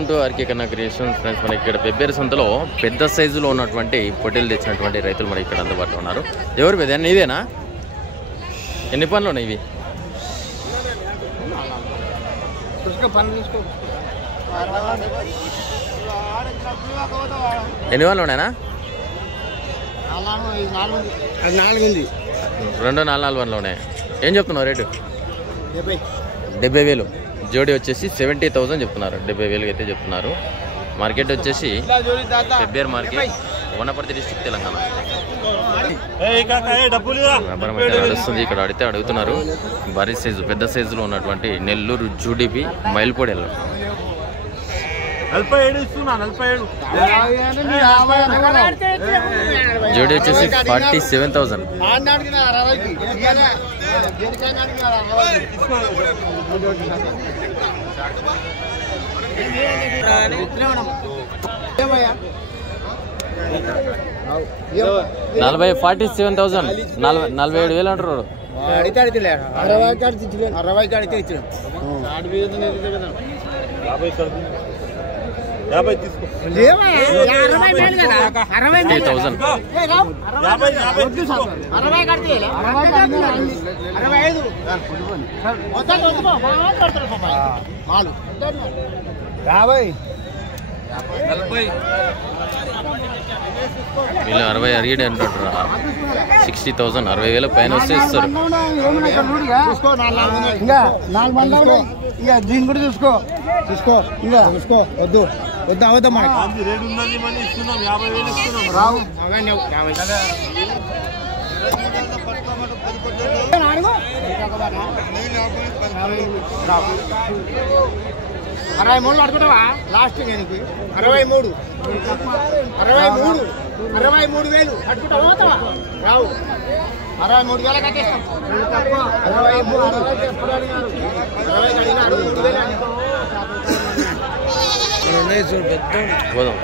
Welcome to RK కన్నా creations friends. మనకి ఇక్కడ పెబ్బేరు సంతలో పెద్ద సైజులో ఉన్నటువంటి పొట్టేలు తెచ్చినటువంటి రైతులు మనకి ఇక్కడ అందుబాటులో ఉన్నారు. ఎవరు పెద్ద ఇదేనా? ఎన్ని పనులు ఉన్నాయి ఇవి? ఎన్ని పనులు ఉన్నాయనా? 4 పనులు ఉన్నాయి. ఏం చెప్తున్నావు రేటు? 70,000. జోడీ వచ్చేసి 70,000 చెప్తున్నారు. 70,000 అయితే చెప్తున్నారు. మార్కెట్ వచ్చేసి పెబ్బేరు మార్కెట్, వనపర్తి డిస్ట్రిక్ట్, తెలంగాణ. వ్యాపారం అయితే నడుస్తుంది. ఇక్కడ అడిగితే అడుగుతున్నారు భారీ సైజు పెద్ద సైజులో ఉన్నటువంటి నెల్లూరు జూడిపి మైల్పొడేలు. జోడీ వచ్చేసి 47,000. నలభై 47,000 47,000 అంటారు. వీళ్ళు 60 అడిగాడు అంటారు. 60,000 60,000 పైన వస్తే ఇస్తారు. దీన్ని కూడా చూసుకో ఇంకా వద్దు అవద్దాం మనకి రావు. 63 అడుగుతావా? లాస్ట్ 63,000 అడుగుతావా? రావు 63,000 కట్టేస్తాం. 63 పోదాం.